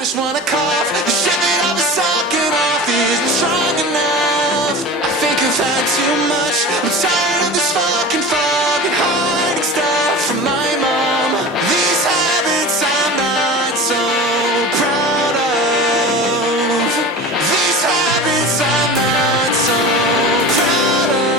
just wanna cough. The shit that I've been sucking off isn't strong enough. I think I've had too much. I'm tired of this fucking fog and hiding stuff from my mom. These habits I'm not so proud of. These habits I'm not so proud of.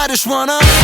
I just wanna